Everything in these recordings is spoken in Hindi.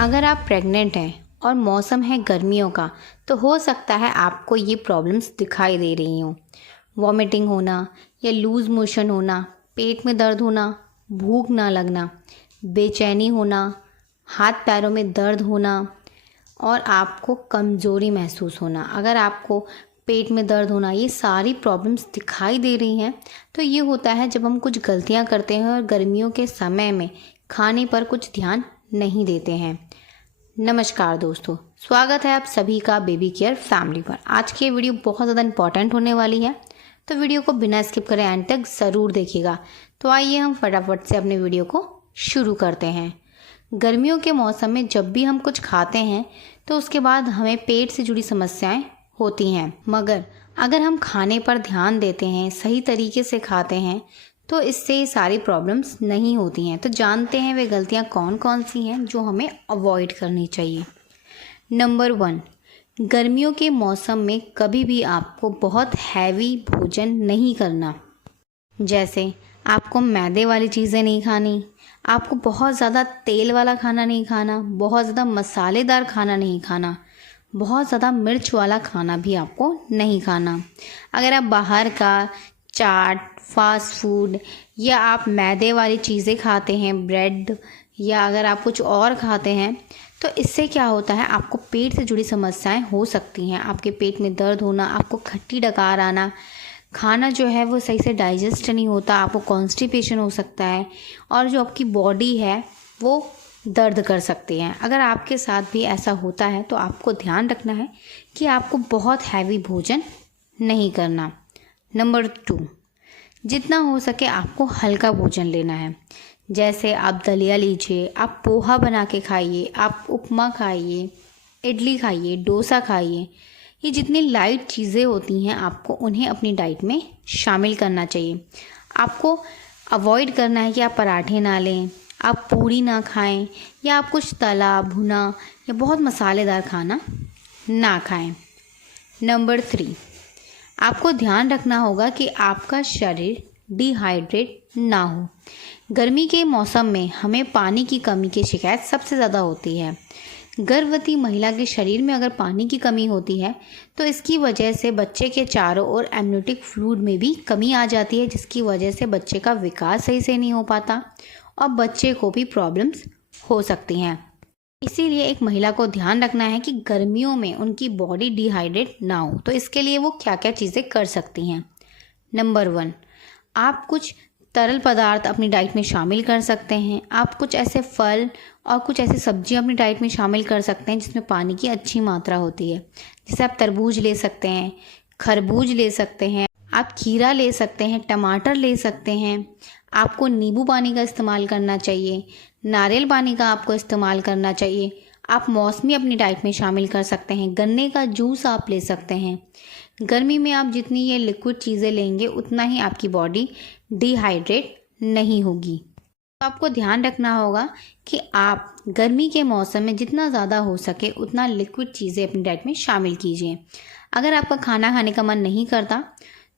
अगर आप प्रेग्नेंट हैं और मौसम है गर्मियों का तो हो सकता है आपको ये प्रॉब्लम्स दिखाई दे रही हों। वॉमिटिंग होना या लूज़ मोशन होना, पेट में दर्द होना, भूख ना लगना, बेचैनी होना, हाथ पैरों में दर्द होना और आपको कमज़ोरी महसूस होना। अगर आपको पेट में दर्द होना, ये सारी प्रॉब्लम्स दिखाई दे रही हैं तो ये होता है जब हम कुछ गलतियां करते हैं और गर्मियों के समय में खाने पर कुछ ध्यान नहीं देते हैं। नमस्कार दोस्तों, स्वागत है आप सभी का बेबी केयर फैमिली पर। आज की वीडियो बहुत ज़्यादा इंपॉर्टेंट होने वाली है, तो वीडियो को बिना स्किप करे एंड तक ज़रूर देखिएगा। तो आइए हम फटाफट से अपने वीडियो को शुरू करते हैं। गर्मियों के मौसम में जब भी हम कुछ खाते हैं तो उसके बाद हमें पेट से जुड़ी समस्याएं होती हैं, मगर अगर हम खाने पर ध्यान देते हैं, सही तरीके से खाते हैं तो इससे ये सारी प्रॉब्लम्स नहीं होती हैं। तो जानते हैं वे गलतियाँ कौन कौन सी हैं जो हमें अवॉइड करनी चाहिए। नंबर 1, गर्मियों के मौसम में कभी भी आपको बहुत हैवी भोजन नहीं करना। जैसे आपको मैदे वाली चीज़ें नहीं खानी, आपको बहुत ज़्यादा तेल वाला खाना नहीं खाना, बहुत ज़्यादा मसालेदार खाना नहीं खाना, बहुत ज़्यादा मिर्च वाला खाना भी आपको नहीं खाना। अगर आप बाहर का चाट, फास्ट फूड या आप मैदे वाली चीज़ें खाते हैं, ब्रेड, या अगर आप कुछ और खाते हैं तो इससे क्या होता है, आपको पेट से जुड़ी समस्याएं हो सकती हैं। आपके पेट में दर्द होना, आपको खट्टी डकार आना, खाना जो है वो सही से डाइजेस्ट नहीं होता, आपको कॉन्स्टिपेशन हो सकता है और जो आपकी बॉडी है वो दर्द कर सकती है। अगर आपके साथ भी ऐसा होता है तो आपको ध्यान रखना है कि आपको बहुत हैवी भोजन नहीं करना। नंबर 2, जितना हो सके आपको हल्का भोजन लेना है। जैसे आप दलिया लीजिए, आप पोहा बना के खाइए, आप उपमा खाइए, इडली खाइए, डोसा खाइए। ये जितनी लाइट चीज़ें होती हैं आपको उन्हें अपनी डाइट में शामिल करना चाहिए। आपको अवॉइड करना है कि आप पराठे ना लें, आप पूरी ना खाएं या आप कुछ तला भुना या बहुत मसालेदार खाना ना खाएं। नंबर 3, आपको ध्यान रखना होगा कि आपका शरीर डिहाइड्रेट ना हो। गर्मी के मौसम में हमें पानी की कमी की शिकायत सबसे ज़्यादा होती है। गर्भवती महिला के शरीर में अगर पानी की कमी होती है तो इसकी वजह से बच्चे के चारों ओर एमनियोटिक फ्लूइड में भी कमी आ जाती है, जिसकी वजह से बच्चे का विकास सही से नहीं हो पाता और बच्चे को भी प्रॉब्लम्स हो सकती हैं। इसीलिए एक महिला को ध्यान रखना है कि गर्मियों में उनकी बॉडी डिहाइड्रेट ना हो। तो इसके लिए वो क्या क्या चीज़ें कर सकती हैं। नंबर 1, आप कुछ तरल पदार्थ अपनी डाइट में शामिल कर सकते हैं। आप कुछ ऐसे फल और कुछ ऐसी सब्जियां अपनी डाइट में शामिल कर सकते हैं जिसमें पानी की अच्छी मात्रा होती है। जैसे आप तरबूज ले सकते हैं, खरबूज ले सकते हैं, आप खीरा ले सकते हैं, टमाटर ले सकते हैं। आपको नींबू पानी का इस्तेमाल करना चाहिए, नारियल पानी का आपको इस्तेमाल करना चाहिए। आप मौसमी अपनी डाइट में शामिल कर सकते हैं, गन्ने का जूस आप ले सकते हैं। गर्मी में आप जितनी ये लिक्विड चीज़ें लेंगे उतना ही आपकी बॉडी डिहाइड्रेट नहीं होगी। तो आपको ध्यान रखना होगा कि आप गर्मी के मौसम में जितना ज़्यादा हो सके उतना लिक्विड चीज़ें अपनी डाइट में शामिल कीजिए। अगर आपका खाना खाने का मन नहीं करता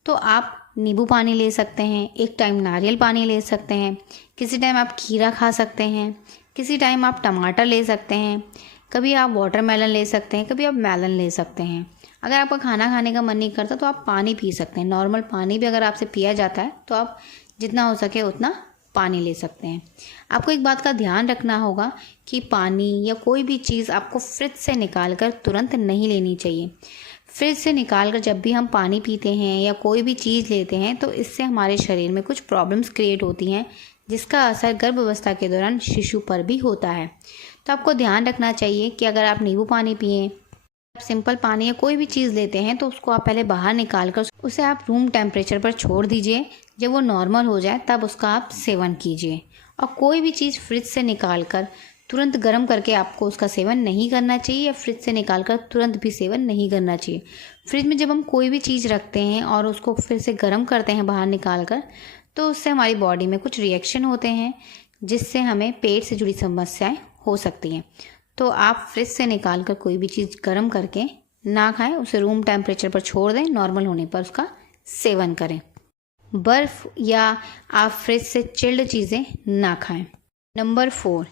तो आप नींबू पानी ले सकते हैं, एक टाइम नारियल पानी ले सकते हैं, किसी टाइम आप खीरा खा सकते हैं, किसी टाइम आप टमाटर ले सकते हैं, कभी आप वाटरमेलन ले सकते हैं, कभी आप मेलन ले सकते हैं। अगर आपका खाना खाने का मन नहीं करता तो आप पानी पी सकते हैं। नॉर्मल पानी भी अगर आपसे पिया जाता है तो आप जितना हो सके उतना पानी ले सकते हैं। आपको एक बात का ध्यान रखना होगा कि पानी या कोई भी चीज़ आपको फ्रिज से निकाल कर तुरंत नहीं लेनी चाहिए। फ्रिज से निकाल कर जब भी हम पानी पीते हैं या कोई भी चीज़ लेते हैं तो इससे हमारे शरीर में कुछ प्रॉब्लम्स क्रिएट होती हैं, जिसका असर गर्भावस्था के दौरान शिशु पर भी होता है। तो आपको ध्यान रखना चाहिए कि अगर आप नींबू पानी पिएं, आप सिंपल पानी या कोई भी चीज़ लेते हैं तो उसको आप पहले बाहर निकाल कर उसे आप रूम टेम्परेचर पर छोड़ दीजिए। जब वो नॉर्मल हो जाए तब उसका आप सेवन कीजिए। और कोई भी चीज़ फ्रिज से निकाल कर तुरंत गर्म करके आपको उसका सेवन नहीं करना चाहिए या फ्रिज से निकाल कर तुरंत भी सेवन नहीं करना चाहिए। फ्रिज में जब हम कोई भी चीज़ रखते हैं और उसको फिर से गर्म करते हैं बाहर निकाल कर, तो उससे हमारी बॉडी में कुछ रिएक्शन होते हैं जिससे हमें पेट से जुड़ी समस्याएं हो सकती हैं। तो आप फ्रिज से निकाल कर कोई भी चीज़ गर्म करके ना खाएं, उसे रूम टेम्परेचर पर छोड़ दें, नॉर्मल होने पर उसका सेवन करें। बर्फ़ या आप फ्रिज से चिल्ड चीज़ें ना खाएं। नंबर 4,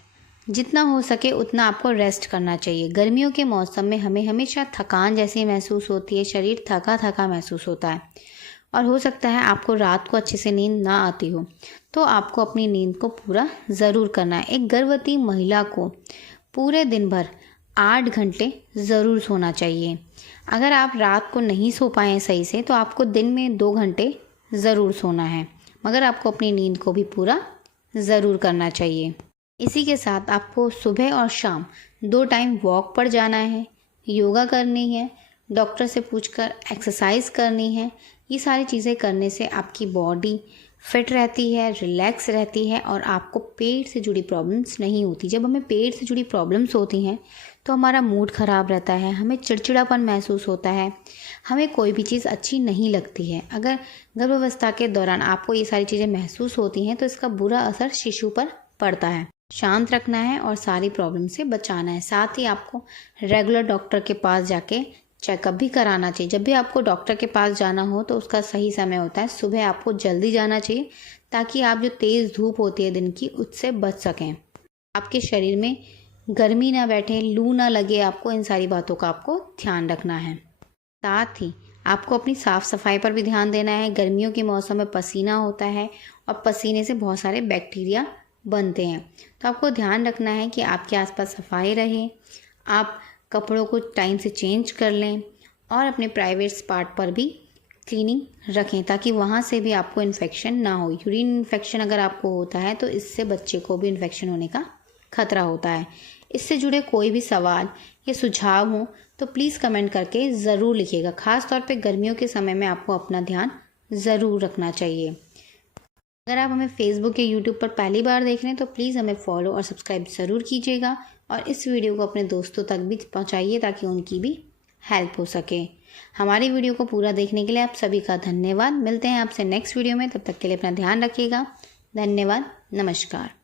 जितना हो सके उतना आपको रेस्ट करना चाहिए। गर्मियों के मौसम में हमें हमेशा थकान जैसी महसूस होती है, शरीर थका थका महसूस होता है और हो सकता है आपको रात को अच्छे से नींद ना आती हो, तो आपको अपनी नींद को पूरा ज़रूर करना है। एक गर्भवती महिला को पूरे दिन भर 8 घंटे ज़रूर सोना चाहिए। अगर आप रात को नहीं सो पाएँ सही से, तो आपको दिन में 2 घंटे ज़रूर सोना है, मगर आपको अपनी नींद को भी पूरा ज़रूर करना चाहिए। इसी के साथ आपको सुबह और शाम 2 टाइम वॉक पर जाना है, योगा करनी है, डॉक्टर से पूछकर एक्सरसाइज करनी है। ये सारी चीज़ें करने से आपकी बॉडी फिट रहती है, रिलैक्स रहती है और आपको पेट से जुड़ी प्रॉब्लम्स नहीं होती। जब हमें पेट से जुड़ी प्रॉब्लम्स होती हैं तो हमारा मूड ख़राब रहता है, हमें चिड़चिड़ापन महसूस होता है, हमें कोई भी चीज़ अच्छी नहीं लगती है। अगर गर्भावस्था के दौरान आपको ये सारी चीज़ें महसूस होती हैं तो इसका बुरा असर शिशु पर पड़ता है। शांत रखना है और सारी प्रॉब्लम से बचाना है। साथ ही आपको रेगुलर डॉक्टर के पास जाके चेकअप भी कराना चाहिए। जब भी आपको डॉक्टर के पास जाना हो तो उसका सही समय होता है, सुबह आपको जल्दी जाना चाहिए ताकि आप जो तेज़ धूप होती है दिन की उससे बच सकें, आपके शरीर में गर्मी ना बैठे, लू ना लगे। आपको इन सारी बातों का आपको ध्यान रखना है। साथ ही आपको अपनी साफ़ सफाई पर भी ध्यान देना है। गर्मियों के मौसम में पसीना होता है और पसीने से बहुत सारे बैक्टीरिया बनते हैं, तो आपको ध्यान रखना है कि आपके आसपास सफाई रहे, आप कपड़ों को टाइम से चेंज कर लें और अपने प्राइवेट पार्ट पर भी क्लीनिंग रखें ताकि वहाँ से भी आपको इन्फेक्शन ना हो। यूरिन इन्फेक्शन अगर आपको होता है तो इससे बच्चे को भी इन्फेक्शन होने का खतरा होता है। इससे जुड़े कोई भी सवाल या सुझाव हो तो प्लीज़ कमेंट करके ज़रूर लिखिएगा। ख़ास तौर पे गर्मियों के समय में आपको अपना ध्यान ज़रूर रखना चाहिए। अगर आप हमें फेसबुक या यूट्यूब पर पहली बार देख रहे हैं तो प्लीज़ हमें फॉलो और सब्सक्राइब ज़रूर कीजिएगा और इस वीडियो को अपने दोस्तों तक भी पहुंचाइए ताकि उनकी भी हेल्प हो सके। हमारी वीडियो को पूरा देखने के लिए आप सभी का धन्यवाद। मिलते हैं आपसे नेक्स्ट वीडियो में, तब तक के लिए अपना ध्यान रखिएगा। धन्यवाद, नमस्कार।